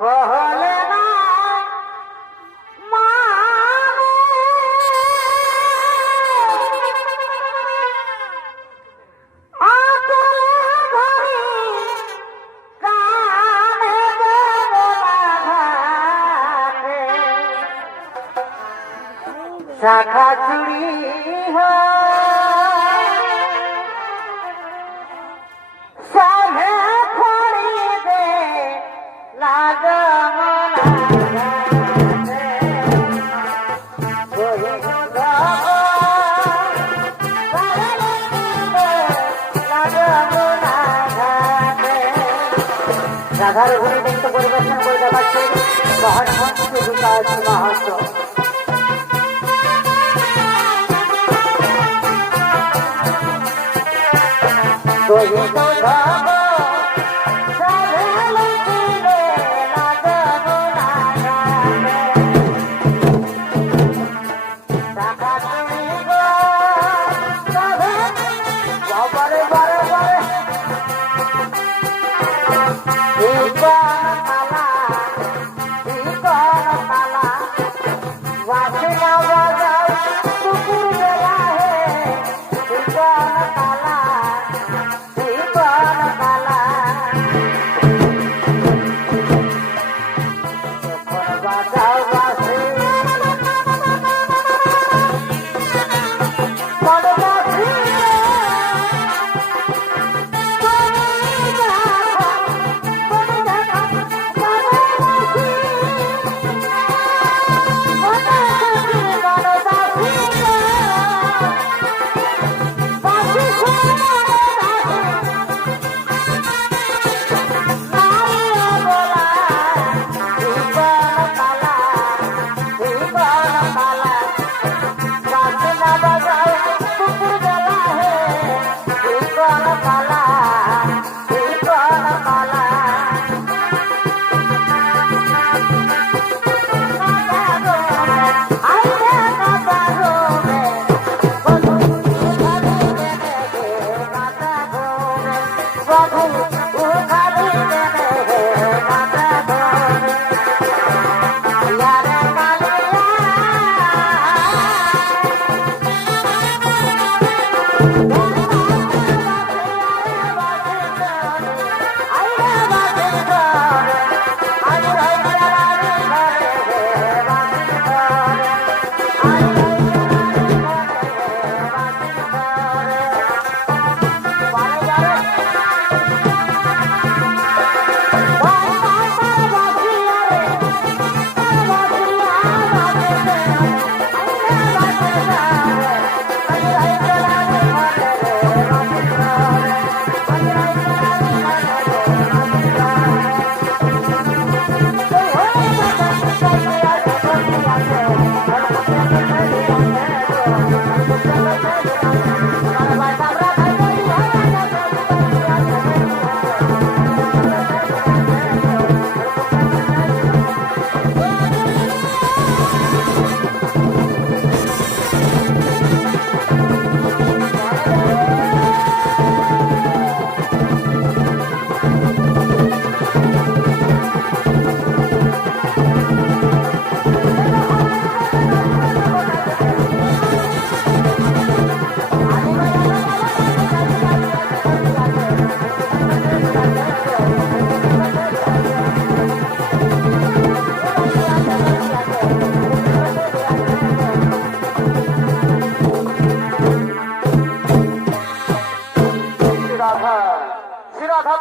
स्वाहा রাধার ঘুরে নৃত্য পরিবেশন করে দেখাচ্ছে মহানমন্ত্রী বিকাশ মাহাত্ম। তোরে তো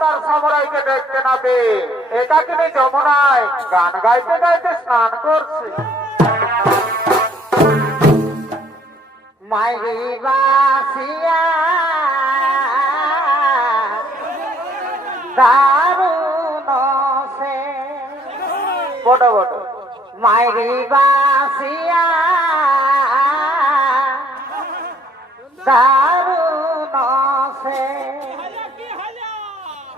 তার সামরাইকে দেখতে না পেয়ে একাকে নিয়ে যমুনায় গান গাইতে গাইতে স্নান করছে। মাইরি বাসিয়া দারুণ সে। বড় বড়। মাইরি বাসিয়া দারুণ সে।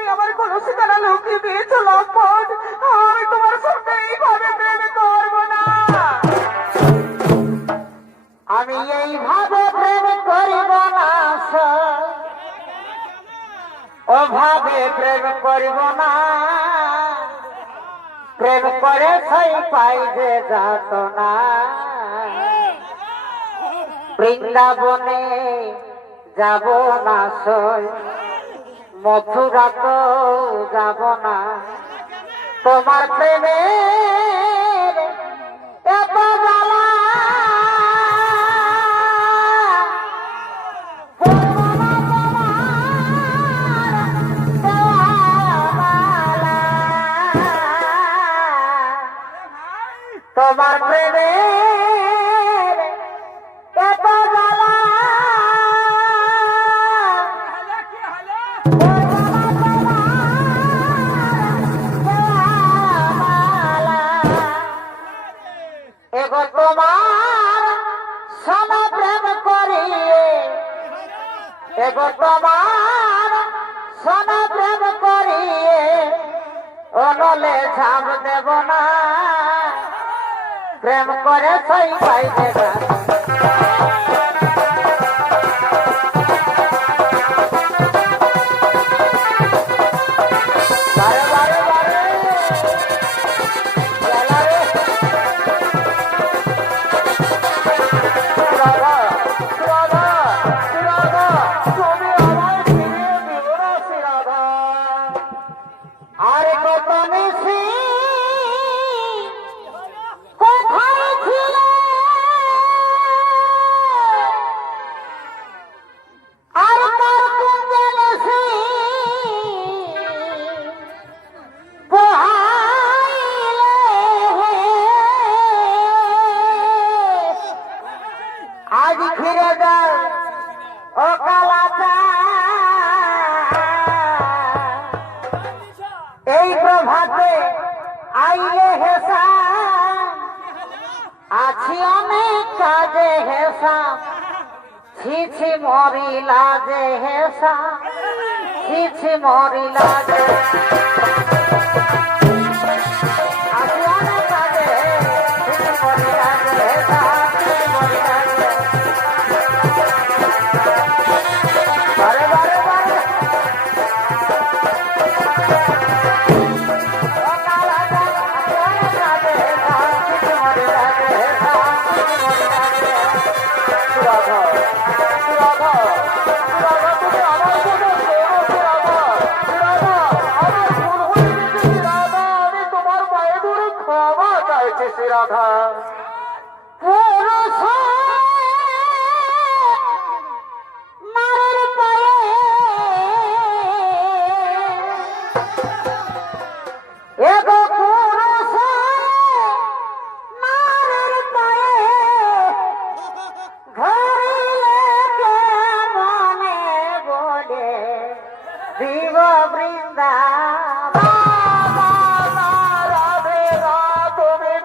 তুমি আমার কোনো ঠিকানা লুকিয়ে দিয়েছ লম্পট আমি তোমার সঙ্গে এইভাবে প্রেম করব না। আমি এইভাবে প্রেম করিব না অভাবে প্রেম করিব না। প্রেম করে সেই পাই যে যাত না। বৃন্দাবনে যাব না সয় মথুরা তো যাব না। তোমার প্রেমে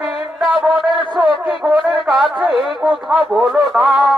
বৃন্দাবনের কাছে কথা বলো না।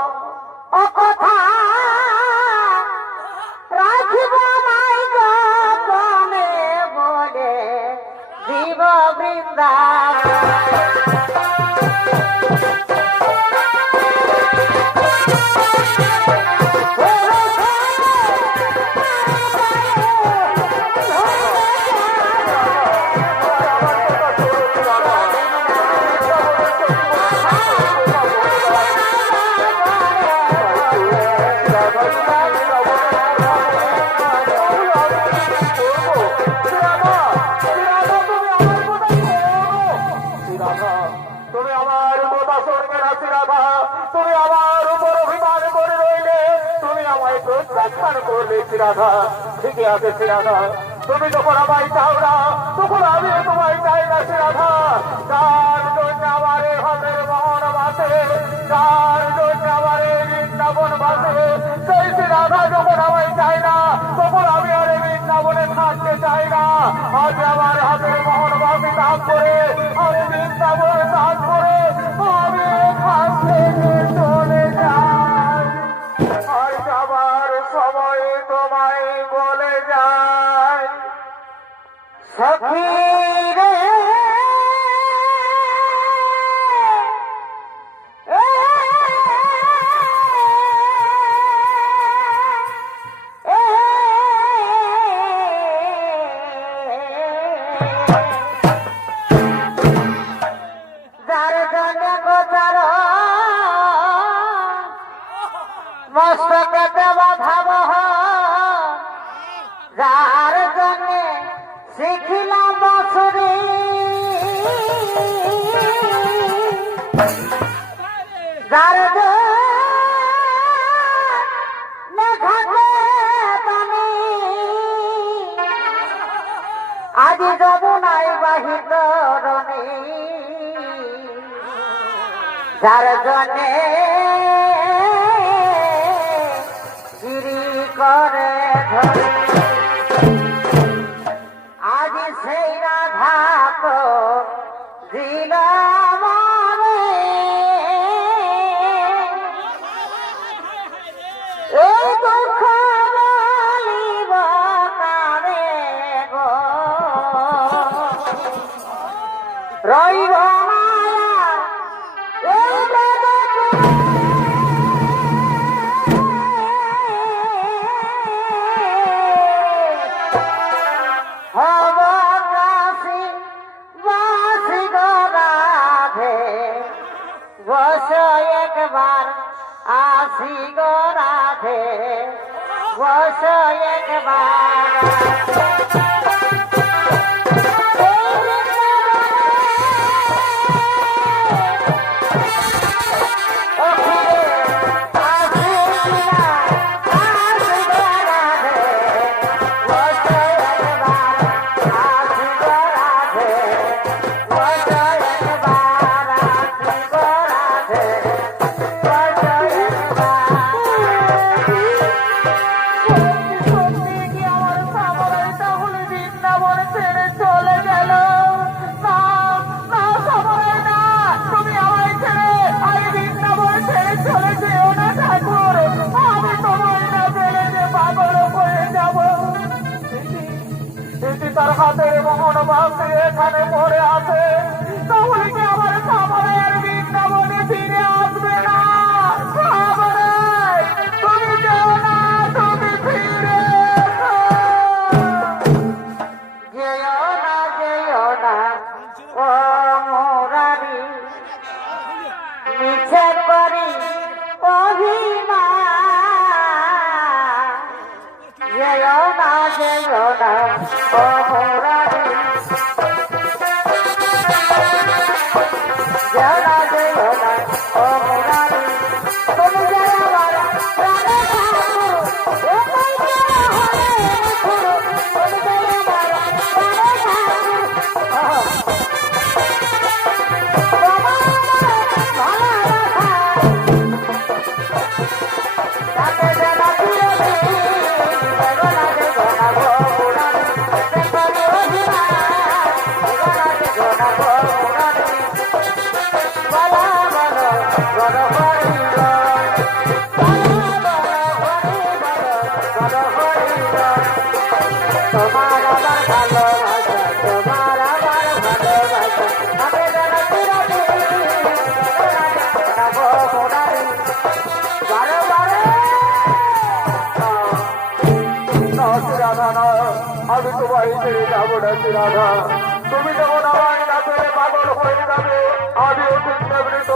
রাধা ফিরে আসে সে রাধা। তুমি যখন আমায় চাও না তখন আমি তোমায় চাই না সে রাধা। যার জন্য আমার হবের মহন বাসে, যার জন্য আমার বৃন্দাবন বাসে, সেই সে রাধা যখন আমায় চাই না, তখন আমি আর বৃন্দাবনে থাকতে চাই না। আজ আমার হাতের মহন বাসে দাম করে, আমি বৃন্দাবনে দাম করে, আমি থাকতে চলে सखी আজি যমুনায় বাহিত রণে। যার জনে গিরি করে Raiva!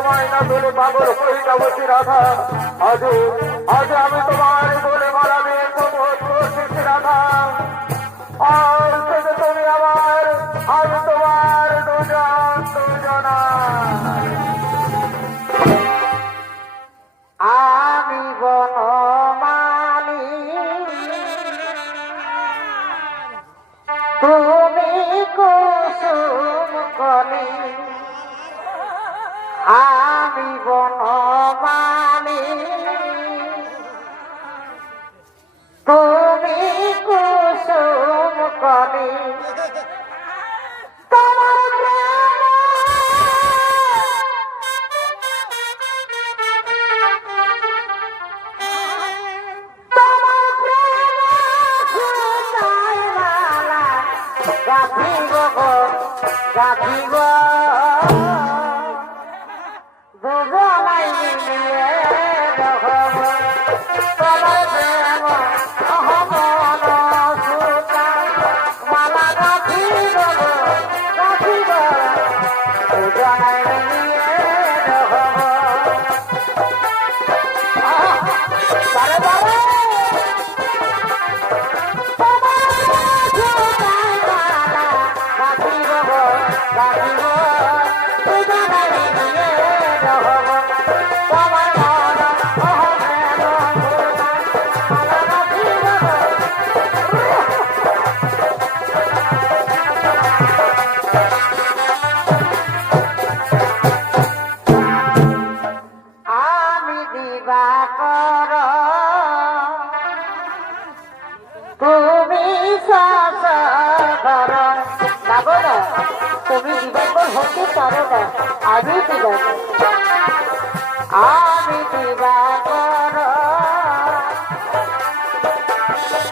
তোমায় না পেলে পাগল আমি তোমার বলে মারাবে রাধা। আর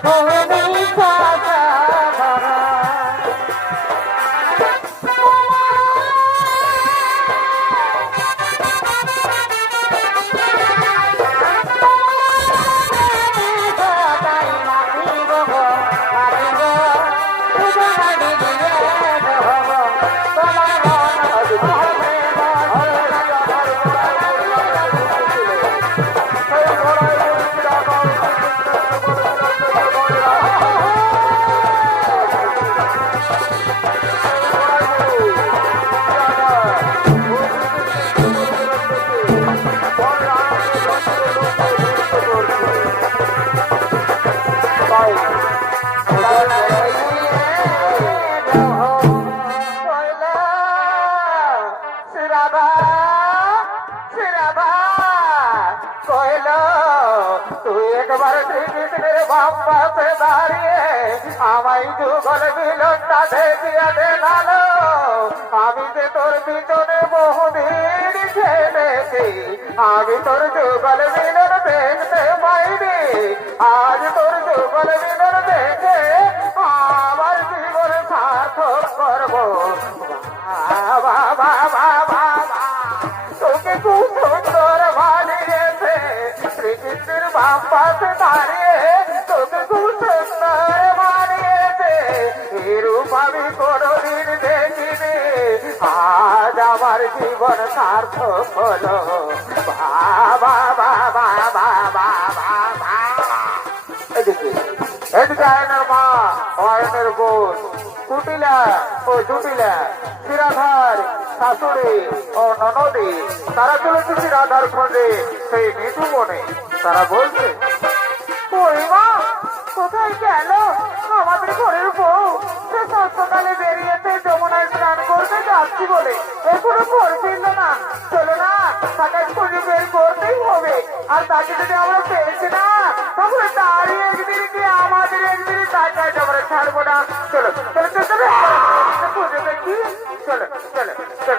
তুমি আমি যে তোর পিছনে বহুদিন ছেড়েছি আমি তোর যুগল মিলন দেখতে পাইনি। আজ তোর যুগল মিলন দেখে আমার জীবন সার্থক করব। তোকে খুব সুন্দর বানিয়েছে। শ্রীকৃষ্ণের বাম পাশে দাঁড়িয়ে তোকে খুব আমি কোনোদিন দেখিনি। আজ আমার জীবন সার্থক হলো। বাবা বাবা বাবা শাশুড়ি ও তারা চলেছে রাধার খোঁজে, সেই নিধু বনে। তারা বলছে কোথায় গেল? আমাদের ঘরের বউ সকালে বেরিয়েছে, যমুনায় স্নান করতে যাচ্ছি বলে। এখনও ঘর না। চলো না, তাকে খুঁজে বের করতেই হবে। আর তাকে যদি আমরা পেয়েছি না, তাহলে তারই একদিন কি আমাদের একদিন তাকে আমরা ছাড়বো না। চলো চলো চলো, খুঁজে দেখি। চলো চলো চলো।